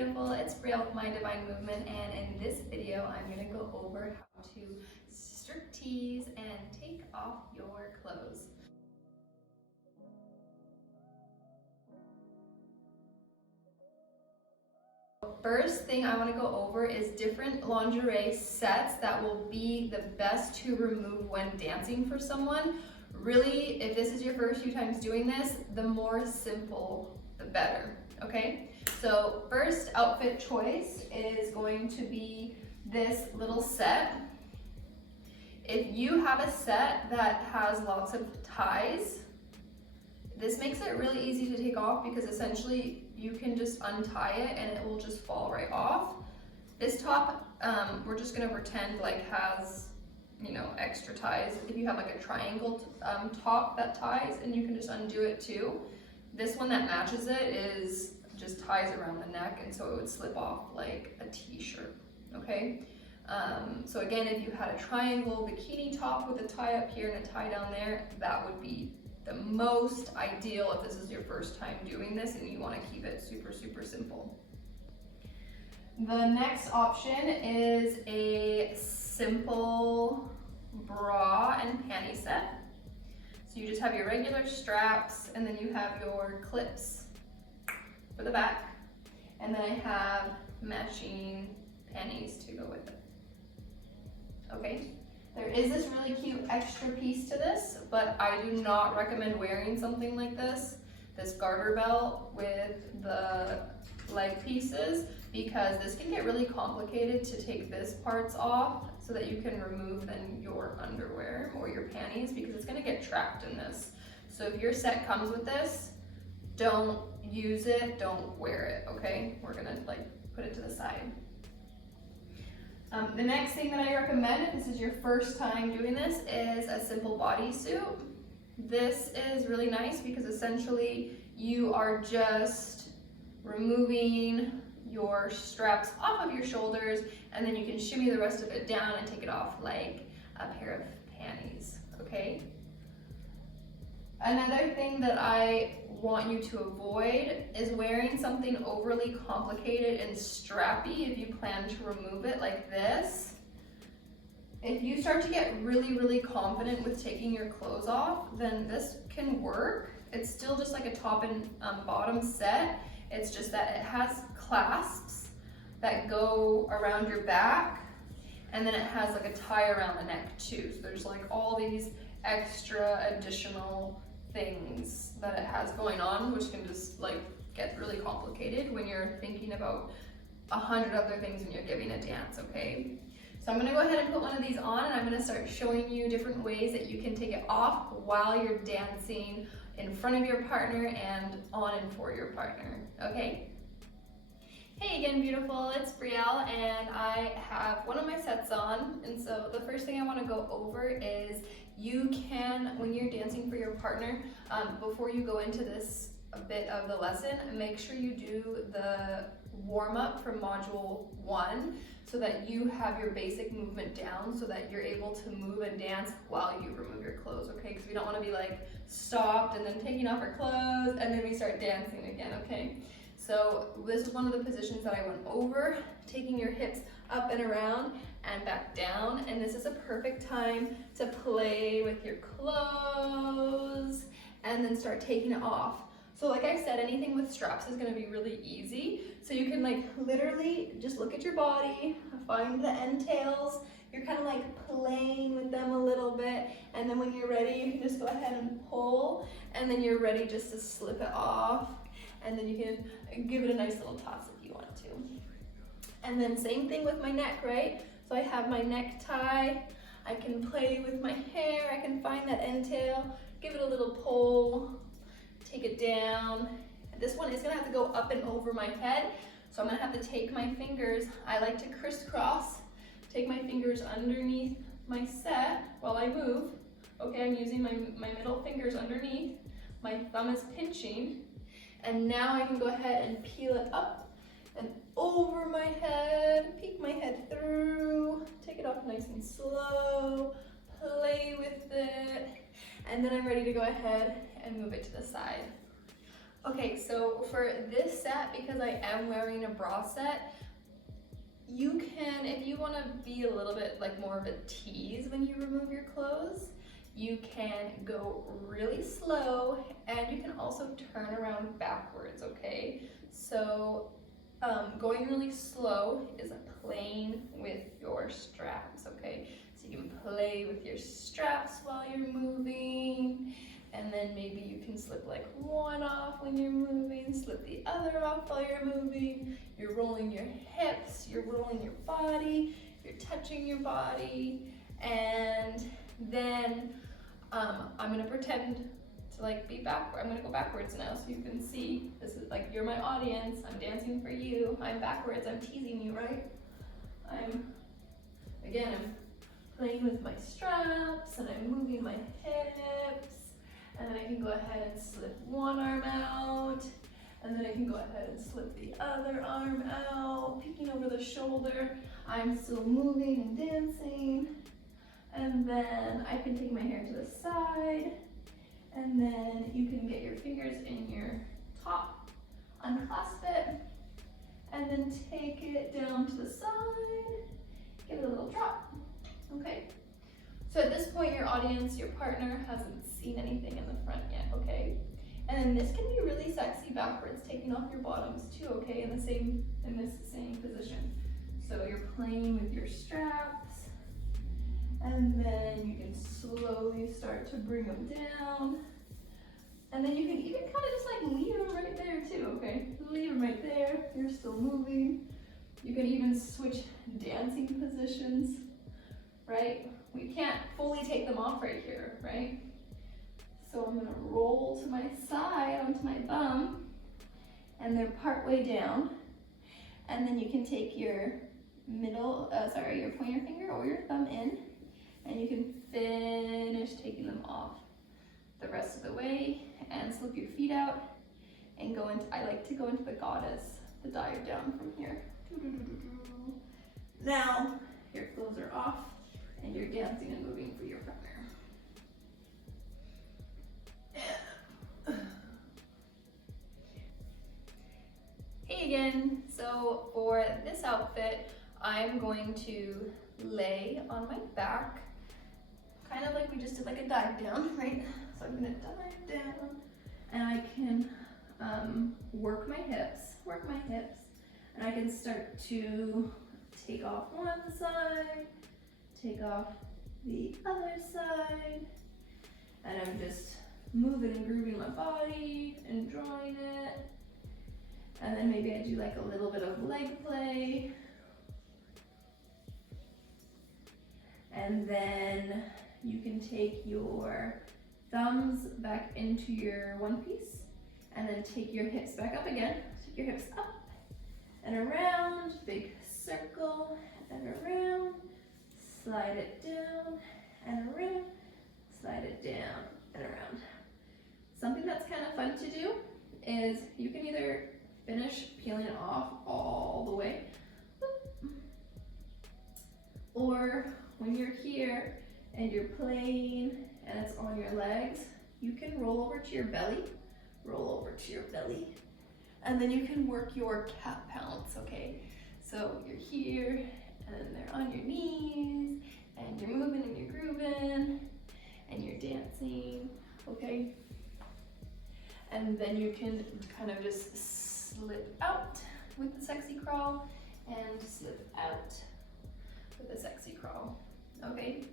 beautiful, it's Brielle with My Divine Movement, and in this video I'm going to go over how to striptease and take off your clothes. First thing I want to go over is different lingerie sets that will be the best to remove when dancing for someone. Really, if this is your first few times doing this, the more simple, the better, okay? So first outfit choice is going to be this little set. If you have a set that has lots of ties, this makes it really easy to take off because essentially you can just untie it and it will just fall right off. This top, we're just gonna pretend like has, you know, extra ties. If you have like a triangle top that ties, and you can just undo it too. This one that matches it is just ties around the neck, and so it would slip off like a t-shirt, okay? So again, if you had a triangle bikini top with a tie up here and a tie down there, that would be the most ideal if this is your first time doing this and you want to keep it super, super simple. The next option is a simple bra and panty set. So you just have your regular straps, and then you have your clips for the back, and then I have matching panties to go with it. Okay, there is this really cute extra piece to this, but I do not recommend wearing something like this garter belt with the leg pieces, because this can get really complicated to take this parts off so that you can remove then your underwear or your panties, because it's gonna get trapped in this. So if your set comes with this, don't use it, don't wear it, okay? We're gonna like put it to the side. The next thing that I recommend, if this is your first time doing this, is a simple bodysuit. This is really nice because essentially you are just removing your straps off of your shoulders, and then you can shimmy the rest of it down and take it off like a pair of panties, okay? Another thing that I want you to avoid is wearing something overly complicated and strappy if you plan to remove it like this. If you start to get really, really confident with taking your clothes off, then this can work. It's still just like a top and bottom set. It's just that it has clasps that go around your back, and then it has like a tie around the neck too. So there's like all these extra additional things that it has going on, which can just like get really complicated when you're thinking about 100 other things when you're giving a dance, okay? So I'm gonna go ahead and put one of these on, and I'm gonna start showing you different ways that you can take it off while you're dancing in front of your partner and on and for your partner, okay? Hey again, beautiful, it's Brielle, and I have one of my sets on. And so the first thing I want to go over is you can, when you're dancing for your partner, before you go into this bit of the lesson, make sure you do the warm-up from module 1 so that you have your basic movement down, so that you're able to move and dance while you remove your clothes, okay? Because we don't want to be like stopped and then taking off our clothes and then we start dancing again, okay? So this is one of the positions that I went over, taking your hips up and around and back down, and this is a perfect time to play with your clothes and then start taking it off. So like I said, anything with straps is gonna be really easy. So you can like literally just look at your body, find the end tails, you're kind of like playing with them a little bit, and then when you're ready, you can just go ahead and pull, and then you're ready just to slip it off, and then you can give it a nice little toss if you want to. And then same thing with my neck, right? So I have my neck tie, I can play with my hair, I can find that end tail, give it a little pull, take it down. This one is gonna have to go up and over my head, so I'm gonna have to take my fingers, I like to crisscross, take my fingers underneath my set while I move. Okay, I'm using my middle fingers underneath, my thumb is pinching, and now I can go ahead and peel it up and over my head, peek my head through, take it off nice and slow, play with it, and then I'm ready to go ahead and move it to the side. Okay, so for this set, because I am wearing a bra set, you can, if you want to be a little bit like more of a tease when you remove your clothes, you can go really slow, and you can also turn around backwards, okay? So going really slow is playing with your straps, okay? So you can play with your straps while you're moving, and then maybe you can slip like one off when you're moving, slip the other off while you're moving. You're rolling your hips, you're rolling your body, you're touching your body, and then I'm gonna pretend to like be backward. I'm gonna go backwards now so you can see. This is like, you're my audience, I'm dancing for you, I'm backwards, I'm teasing you, right? I'm playing with my straps, and I'm moving my hips, and then I can go ahead and slip one arm out, and then I can go ahead and slip the other arm out, peeking over the shoulder. I'm still moving and dancing. And then I can take my hair to the side, and then you can get your fingers in your top, unclasp it, and then take it down to the side, give it a little drop, okay? So at this point, your audience, your partner hasn't seen anything in the front yet, okay? And then this can be really sexy backwards, taking off your bottoms too, okay, in this same position. So you're playing with your straps, and then you can slowly start to bring them down. And then you can even kind of just like leave them right there too, okay? Leave them right there, you're still moving. You can even switch dancing positions, right? We can't fully take them off right here, right? So I'm gonna roll to my side onto my bum, and they're part way down. And then you can take your your pointer finger or your thumb in, and you can finish taking them off the rest of the way, and slip your feet out and go into, I like to go into the goddess, the dive down from here. Now your clothes are off and you're dancing and moving for your partner. Hey again, so for this outfit, I'm going to lay on my back, kind of like we just did like a dive down, right? So I'm gonna dive down, and I can work my hips, and I can start to take off one side, take off the other side, and I'm just moving and grooving my body and drawing it. And then maybe I do like a little bit of leg play. And then you can take your thumbs back into your one piece, and then take your hips back up again. Take your hips up and around, big circle and around, slide it down and around, slide it down and around. Something that's kind of fun to do is you can either finish peeling it off all the way, or when you're here and you're playing and it's on your legs, you can roll over to your belly, and then you can work your cat pounce, okay? So you're here, and then they're on your knees, and you're moving and you're grooving, and you're dancing, okay? And then you can kind of just slip out with the sexy crawl, and slip out with the sexy crawl, okay?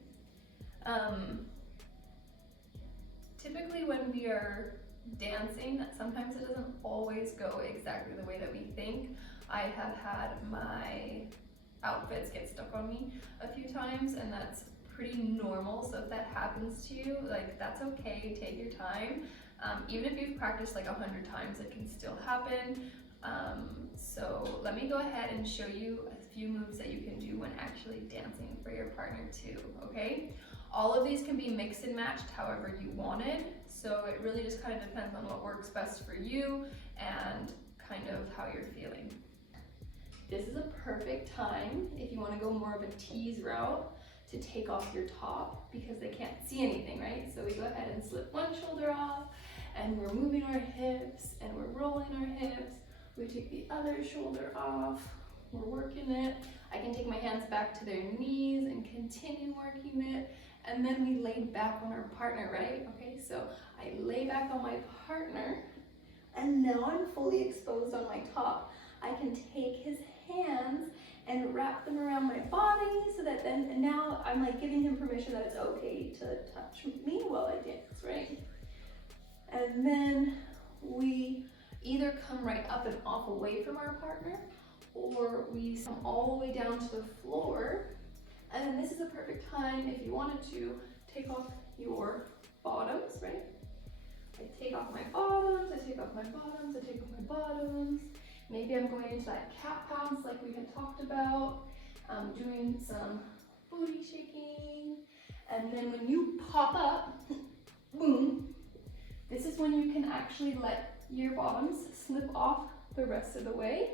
Typically when we are dancing, sometimes it doesn't always go exactly the way that we think. I have had my outfits get stuck on me a few times, and that's pretty normal. So if that happens to you, like, that's okay, take your time. Even if you've practiced like 100 times, it can still happen. So let me go ahead and show you a few moves that you can do when actually dancing for your partner too, okay? All of these can be mixed and matched however you wanted, so it really just kind of depends on what works best for you and kind of how you're feeling. This is a perfect time if you want to go more of a tease route to take off your top, because they can't see anything, right? So we go ahead and slip one shoulder off, and we're moving our hips and we're rolling our hips. We take the other shoulder off, we're working it. I can take my hands back to their knees and continue working it. And then we lay back on our partner, right? Okay, so I lay back on my partner, and now I'm fully exposed on my top. I can take his hands and wrap them around my body so that then, now I'm like giving him permission that it's okay to touch me while I dance, right? And then we either come right up and off away from our partner, or we come all the way down to the floor. And then this is a perfect time if you wanted to take off your bottoms, right? I take off my bottoms, I take off my bottoms, I take off my bottoms. Maybe I'm going into that cat bounce like we had talked about, doing some booty shaking. And then when you pop up, boom, this is when you can actually let your bottoms slip off the rest of the way.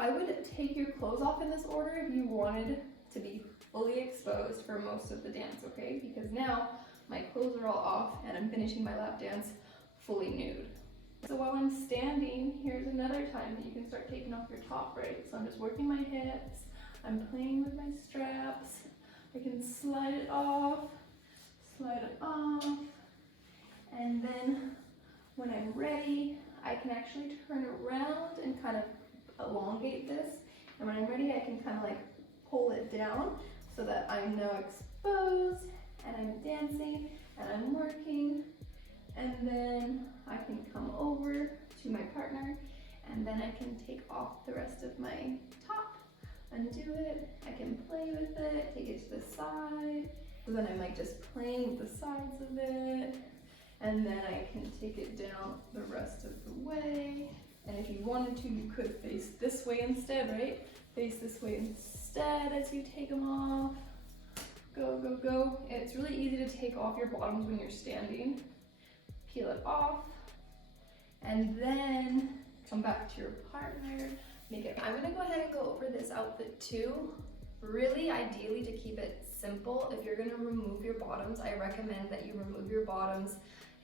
I would take your clothes off in this order if you wanted to be fully exposed for most of the dance, okay? Because now my clothes are all off and I'm finishing my lap dance fully nude. So while I'm standing, here's another time that you can start taking off your top, right? So I'm just working my hips, I'm playing with my straps, I can slide it off, and then when I'm ready, I can actually turn around and kind of elongate this. And when I'm ready, I can kind of like pull it down so that I'm now exposed and I'm dancing and I'm working. And then I can come over to my partner, and then I can take off the rest of my top, undo it. I can play with it, take it to the side. So then I'm like just playing with the sides of it. And then I can take it down the rest of the way. And if you wanted to, you could face this way instead, right? Face this way instead as you take them off. Go, go, go. It's really easy to take off your bottoms when you're standing. Peel it off. And then come back to your partner. Make it. I'm gonna go ahead and go over this outfit too. Really, ideally, to keep it simple, if you're gonna remove your bottoms, I recommend that you remove your bottoms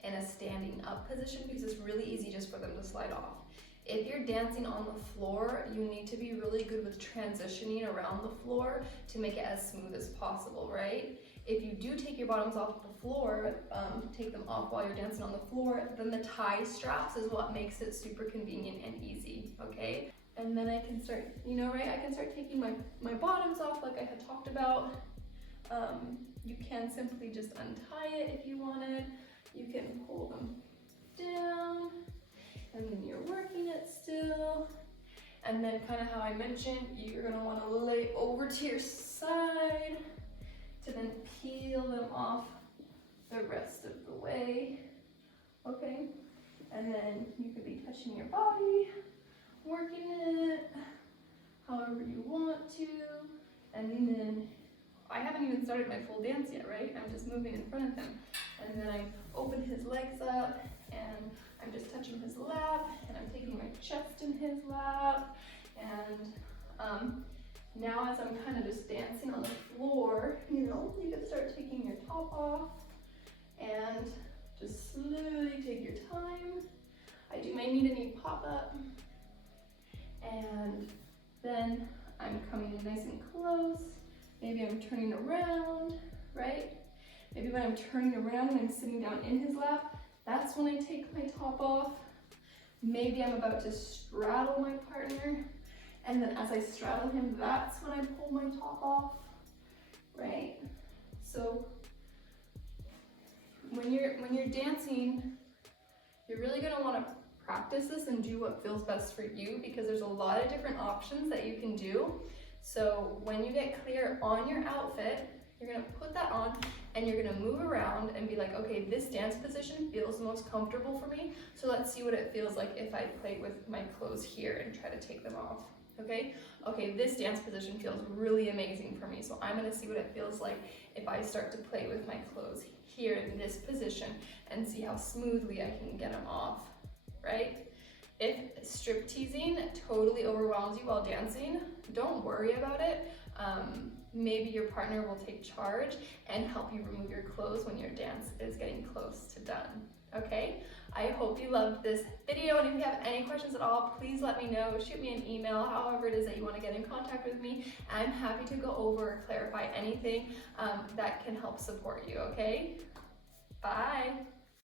in a standing up position because it's really easy just for them to slide off. If you're dancing on the floor, you need to be really good with transitioning around the floor to make it as smooth as possible, right? If you do take your bottoms off the floor, take them off while you're dancing on the floor, then the tie straps is what makes it super convenient and easy, okay? And then I can start, you know, right? I can start taking my bottoms off like I had talked about. You can simply just untie it if you wanted. You can pull them down, and then you're working it still. And then kind of how I mentioned, you're gonna wanna lay over to your side to then peel them off the rest of the way, okay? And then you could be touching your body, working it however you want to. And then I haven't even started my full dance yet, right? I'm just moving in front of him. And then I open his legs up and I'm just touching his lap and I'm taking my chest in his lap. And now as I'm kind of just dancing on the floor, you know, you can start taking your top off and just slowly take your time. I may need a knee pop up. And then I'm coming in nice and close. Maybe I'm turning around, right? Maybe when I'm turning around and I'm sitting down in his lap, that's when I take my top off. Maybe I'm about to straddle my partner, and then as I straddle him, that's when I pull my top off, right? So when you're dancing, you're really gonna wanna practice this and do what feels best for you because there's a lot of different options that you can do. So when you get clear on your outfit, you're gonna put that on and you're gonna move around and be like, okay, this dance position feels the most comfortable for me. So let's see what it feels like if I play with my clothes here and try to take them off, okay? Okay, this dance position feels really amazing for me. So I'm gonna see what it feels like if I start to play with my clothes here in this position and see how smoothly I can get them off, right? If strip teasing totally overwhelms you while dancing, don't worry about it. Maybe your partner will take charge and help you remove your clothes when your dance is getting close to done, okay? I hope you loved this video, and if you have any questions at all, please let me know. Shoot me an email, however it is that you want to get in contact with me. I'm happy to go over or clarify anything that can help support you, okay? Bye.